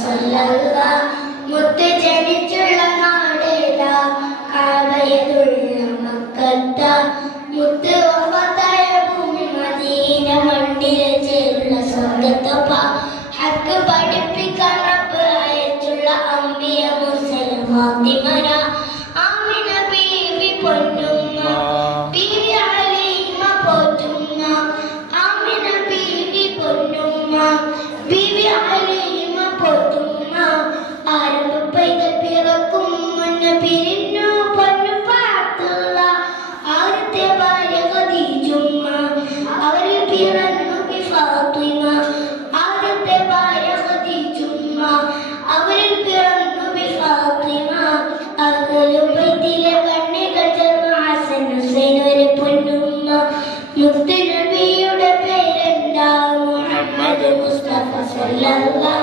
സല്ലല്ലാഹ് മുത്ത് ജനിച്ചുള്ള നാടേതാ കഅബയുള്ള മക്കത്ത മുത്ത് വഫാത്തായ ഭൂമി മദീന മണ്ണിൽ ചേരുള്ള സ്വർഗ്ഗത്തോപ്പ ഹക്ക് പഠിപ്പിക്കാൻ റബ്ബ് അയച്ചുള്ള അംബിയ മുർസൽ ഫാത്തിമര ആമിന ബീവി പൊന്നുമ്മ ബീവി ഹലീമ പോറ്റുന്ന ആമിന ബീവി പൊന്നുമ്മ ബീവി ഹലീമ പോറ്റുന്ന ആരംഭ പൈതൽ പിറക്കും മുന്ന പിരിഞ്ഞു പൊന്നു പാത്തുള്ള ആദ്യത്തെ ഭാര്യ ഖദീജുമ്മ അവരിൽ പിറന്നു ഫാത്തിമ ആദ്യത്തെ ഭാര്യ ഖദീജുമ്മ അവരിൽ പിറന്നു ഫാത്തിമ അഹ്ലുൽ ബൈത്തിലെ കണ്ണികൾ ചേർന്ന ഹസൻ ഹുസൈൻ ഒരു പൊന്നുമ്മ മുത്ത് നബിയുടെ പേരെന്താ മുഹമ്മദ് മുസ്തഫ സല്ലല്ലാഹു